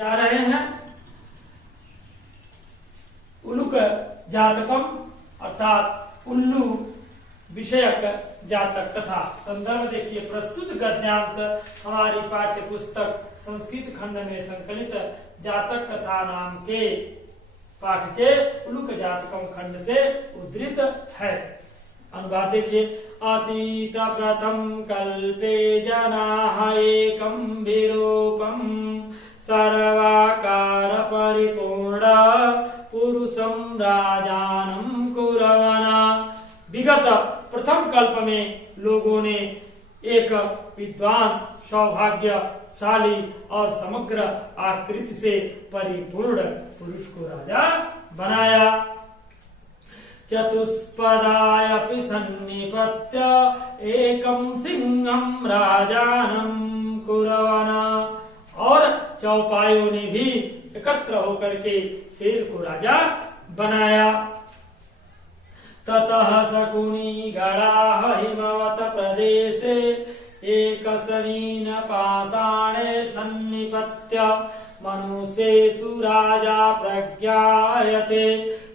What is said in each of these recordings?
जा रहे हैं उलुक जातकम अर्थात उल्लू विषयक जातक कथा। संदर्भ देखिए, प्रस्तुत गद्यांश हमारी पाठ्य पुस्तक संस्कृत खंड में संकलित जातक कथा नाम के पाठ के उलुक जातकम खंड से उद्धृत है। अनुवाद देखिए। अतीत प्रथम कल्पे जनाः एकं विरूपम सर्वाकार परिपूर्ण पुरुषं राजानं कुरवना। विगत प्रथम कल्प में लोगों ने एक विद्वान, सौभाग्यशाली और समग्र आकृति से परिपूर्ण पुरुष को राजा बनाया। चतुष्पदायपि सन्निपत्य एकं सिंहं राजानं कुरवना। और चौपायों ने भी एकत्र होकर के शेर को राजा बनाया। ततः शकुनी गणाः हिमवत प्रदेशे एकस्मिन् पाषाणे सन्निपत्य मनुष्येषु राजा प्रज्ञायते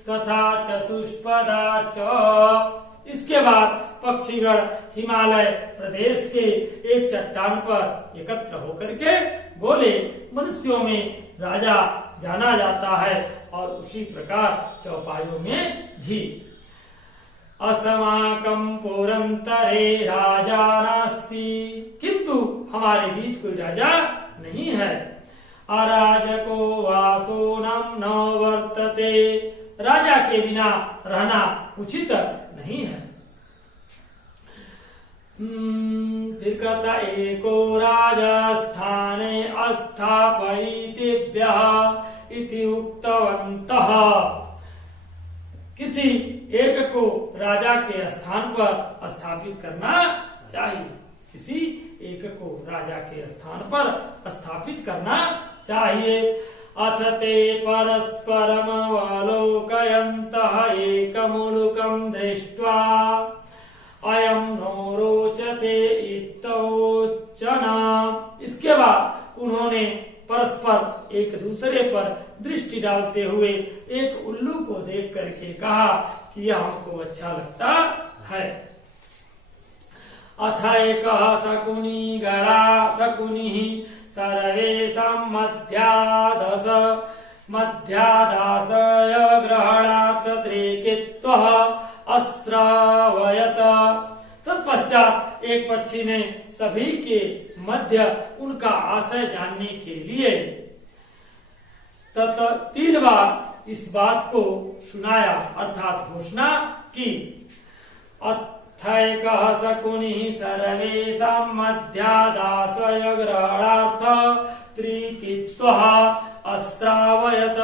तथा चतुष्पदा च। इसके बाद पक्षीगण हिमालय प्रदेश के एक चट्टान पर एकत्र होकर के बोले, मनुष्यों में राजा जाना जाता है और उसी प्रकार चौपायों में भी। अस्माकं पुरंतरे राजा नास्ति, किंतु हमारे बीच कोई राजा नहीं है। अराजको वासो न वर्तते, राजा के बिना रहना उचित नहीं है। फिर कहता, एको राजा स्थाने अस्थापयितेभ्यः इति उक्तवन्तः। किसी एक को राजा के स्थान पर स्थापित करना चाहिए। किसी एक को राजा के स्थान पर स्थापित करना चाहिए। अथ ते परस्परम अवलोकयन्तः एकमुलुकं दृष्ट्वा अयं नो रोचते इत्तोचना। इसके बाद उन्होंने परस्पर एक दूसरे पर दृष्टि डालते हुए एक उल्लू को देख करके कहा कि यह हमको अच्छा लगता है। अथ एकः शकुनी गणा शकुनिः सर्वेषां मध्यादाशय ग्रहणार्थ त्रिकित्वः अश्रावयत। तत्पश्चात एक पक्षी ने सभी के मध्य उनका आशय जानने के लिए तीन बार इस बात को सुनाया अर्थात घोषणा की। अथैकः शकुनिः सर्वेषां मध्यादाशय ग्रहणार्थ त्रिकित्वः अश्रावयत।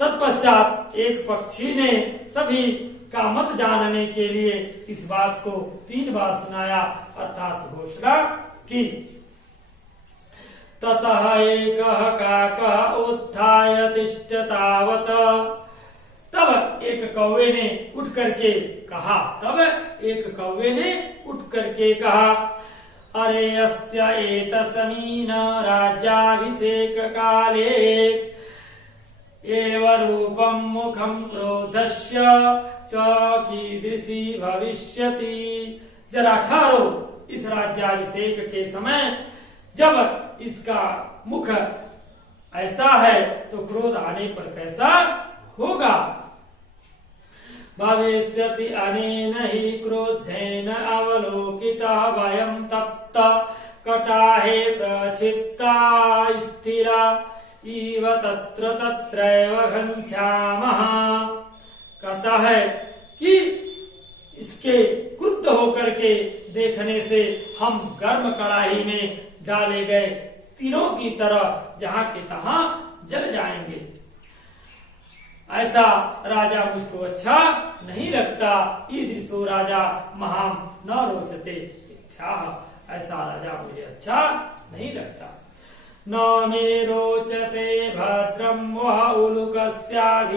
तत्पश्चात एक पक्षी ने सभी का मत जानने के लिए इस बात को तीन बार सुनाया अर्थात घोषणा की। ततः एकः काकः उत्थाय तिष्ठतावत्, तब एक कौवे ने उठ करके कहा, अरे अस्य एतस्मिन् राज्याभिषेक काले एव रूपं मुखं क्रोधस्य च कीदृशी भविष्यति। जरा ठहरो, इस राज्याभिषेक के समय जब इसका मुख ऐसा है तो क्रोध आने पर कैसा होगा। भविष्यति अनेन हि क्रोधेन अवलोकितः वयं तप्त कटाहे प्रक्षिप्ता स्थिरा इव तत्र तत्रैव गच्छामः। कहता है कि इसके क्रुद्ध होकर के देखने से हम गर्म कड़ाही में डाले गए तीरों की तरह जहां के तहां जल जाएंगे। ऐसा राजा मुझको अच्छा नहीं लगता। ईदृशो राजा महाम न रोचते इत्याह, ऐसा राजा मुझे अच्छा नहीं लगता। न मे रोचते भद्रं वह उलुकस्याभिषेचनम्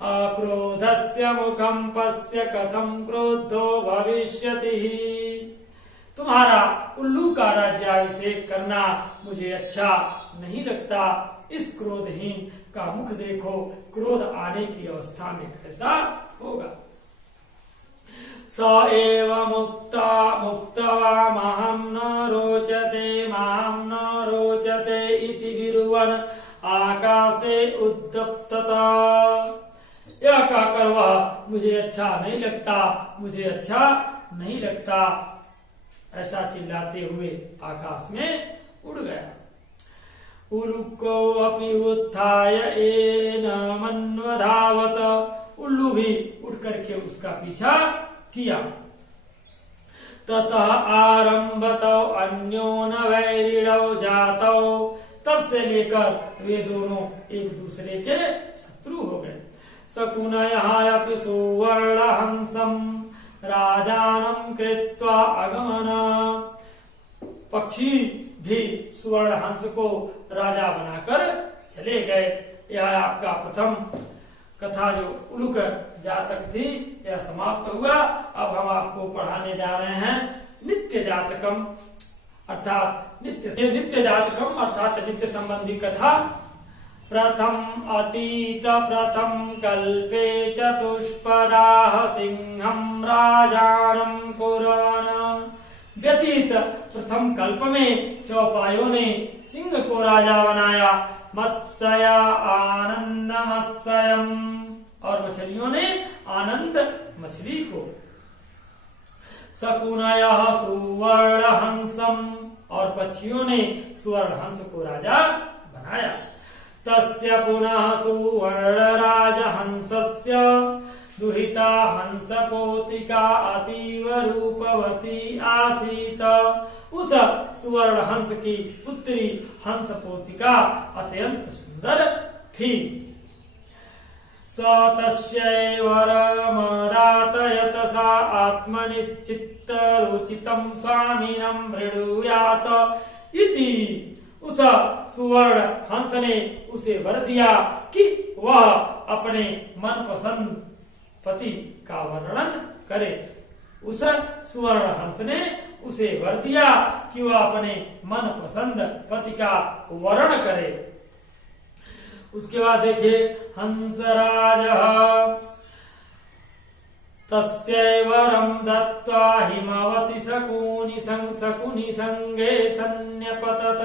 अक्रोधस्य मुखं पश्य कथं क्रोधो भविष्यति। तुम्हारा उल्लू का राज्याभिषेक करना मुझे अच्छा नहीं लगता। इस क्रोधहीन का मुख देखो, क्रोध आने की अवस्था में कैसा होगा। स एव मुक्त्वा मां न रोचते इति विरुवन् आकाशे उद्दप्तता। यह कहकर वह मुझे अच्छा नहीं लगता, मुझे अच्छा नहीं लगता ऐसा चिल्लाते हुए आकाश में उड़ गया। उलुको अपि उत्थाय एनमन्वधावत। उल्लू भी उठ करके उसका पीछा किया। ततः आरंभतो अन्योन वैरिणौ जातौ। तब से लेकर वे दोनों एक दूसरे के शत्रु हो गए। शकुनयः सुवर्णहंसं राजानं कृत्वा अगमन। पक्षी भी सुवर्ण हंस को राजा बनाकर चले गए। यह आपका प्रथम कथा जो उलूक जातक थी यह समाप्त हुआ। अब हम आपको पढ़ाने जा रहे हैं नित्य जातकम अर्थात नित्य जातकम अर्थात नित्य संबंधी कथा। प्रथम अतीत प्रथम कल्पे चतुष्पदाः सिंहं राजानं कुर्वन्। व्यतीत प्रथम कल्प में चौपायों ने सिंह को राजा बनाया। मत्स्या आनंद मत्स्यम और मछलियों ने आनंद मछली को। शकुनयः सुवर्ण हंसम और पक्षियों ने सुवर्ण हंस को राजा बनाया। तस्य पुनः सुवर्ण राजहंसस्य दुहिता हंसपोतिका अतीव रूपवती आसीत। उस सुवर्ण हंस की पुत्री हंसपोतिका अत्यंत सुंदर थी। स तस्यै वरमदात यतसा आत्मनिश्चित्त रुचितं स्वामिनं मृडुयात इति। उस सुवर्ण हंस ने उसे वर दिया कि वह अपने मनपसंद पति का वर्णन करे। उस सुवर्ण हंस ने उसे वर दिया कि वह अपने मनपसंद पति का वर्णन करे। उसके बाद देखिए हंसराज तस्यै वरं दत्त्वा हिमवती शकुनि संगे सन्न्यपतत।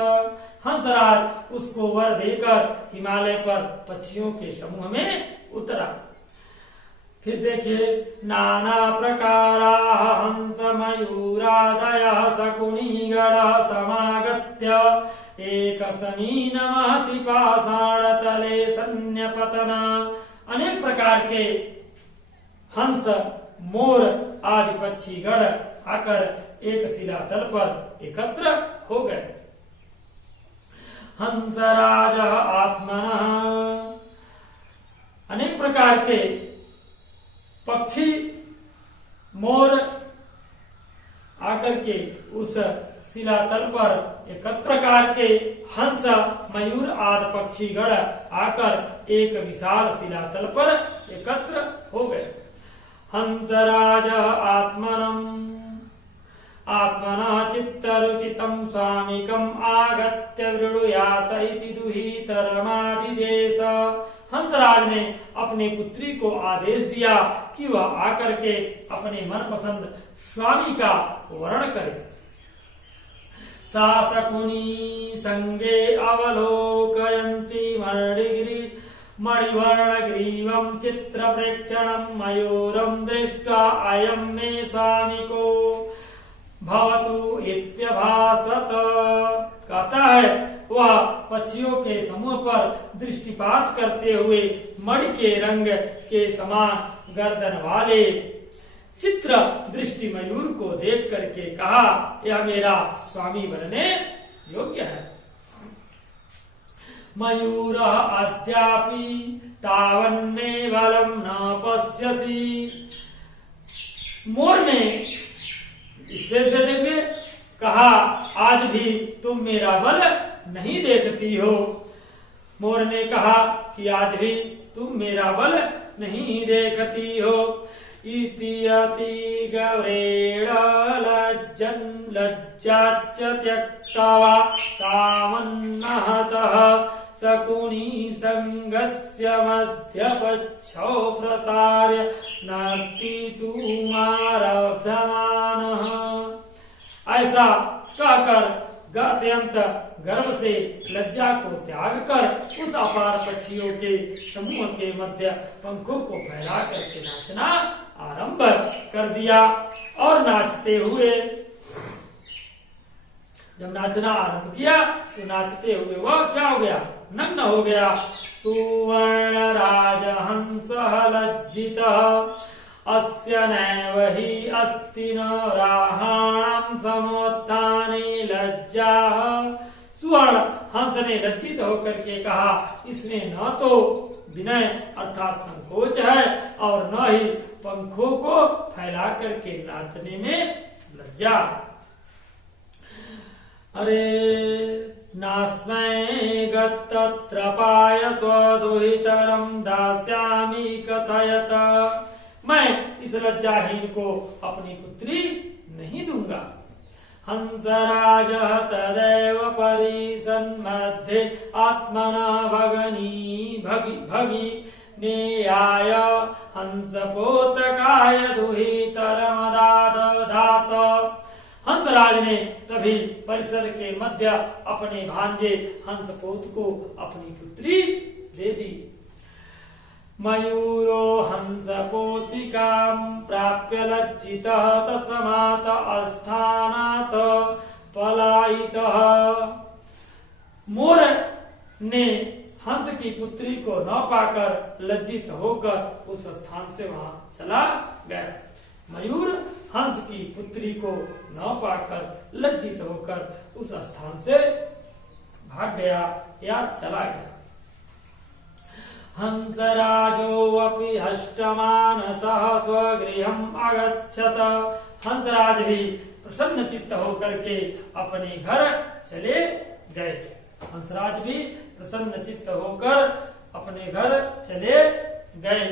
हंसराज उसको वर देकर हिमालय पर पक्षियों के समूह में उतरा। फिर देखिए नाना प्रकारा हंस मयूरादयः शकुनिगणः समागत्य एकसमीन महति पाषाण तले सन्न्यपतना। अनेक प्रकार के हंस मोर आदि पक्षी गण आकर एक शिलातल पर एकत्र हो गए। हंसराज आत्मनः अनेक प्रकार के पक्षी मोर आकर के उस शिलातल पर एकत्र प्रकार के हंस मयूर आदि पक्षी गण आकर एक विशाल शिलातल पर एकत्र हो गए। हंसराज आत्मनः चित्तरुचितं स्वामिकम् आगत्य वृणुयात इति दुहितरमादिदेश। हंसराज ने अपने पुत्री को आदेश दिया कि वह आकर के अपने मनपसंद स्वामी का वर्णन करे। सा शकुनी संगे अवलोकयन्ती मणिवर्णग्रीवं चित्रप्रेक्षणं मयूरं दृष्ट्वा अयं मे स्वामिको भवतु इत्यभासत। कहता है वह पक्षियों के समूह पर दृष्टिपात करते हुए मणि के रंग के समान गर्दन वाले चित्र दृष्टि मयूर को देख करके कहा यह मेरा स्वामी बनने योग्य है। मयूर अद्यापि तावन्मे बलम न पश्यसि। मोर ने देखे कहा आज भी तुम मेरा बल नहीं देखती हो। मोर ने कहा कि आज भी तुम मेरा बल नहीं देखती हो। इति अति गौरेण लज्जाच्च त्यक्त्वा तावन्नहतः शकुनी संगस्य मध्यपच्छौ प्रसार्य नर्तितुमारब्धमानः। ऐसा कहकर अत्यंत गर्व से लज्जा को त्याग कर उस अपार पक्षियों के समूह के मध्य पंखों को फैला करके नाचना आरंभ कर दिया। और नाचते हुए जब नाचना आरंभ किया तो नाचते हुए वह क्या हो गया, नग्न हो गया। सुवर्ण राजहंसः लज्जितः अस्य नैव हि अस्ति न राहाणां समोत्थाने लज्जा। सुवर्ण हंस ने लज्जित होकर के कहा, इसमें न तो विनय अर्थात संकोच है और न ही पंखों को फैला करके नाचने में लज्जा। अरे नास्मै गत्तत्र पायस्वदुहितरं दास्यामि कथयत। मैं इस लज्जाहीन को अपनी पुत्री नहीं दूंगा। हंसराजः तदैव परिसन्मध्ये आत्मना भगिनेयाय हंसपोतकाय दुहितरमदादधात। हंसराज ने तभी परिसर के मध्य अपने भांजे हंसपोत को अपनी पुत्री दे दी। मयूरो हंसपोतिकां प्राप्य लज्जितः तस्मात् अस्थानात् पलायितः। मोर ने हंस की पुत्री को न पाकर लज्जित होकर उस स्थान से वहां चला गया। मयूर हंस की पुत्री को न पाकर लज्जित होकर उस स्थान से भाग गया या चला गया। हंसराजोऽपि हष्टमानसः स्वगृहम् अगच्छत। हंसराज भी प्रसन्न चित्त होकर के अपने घर चले गए। हंसराज भी प्रसन्न चित्त होकर अपने घर चले गए।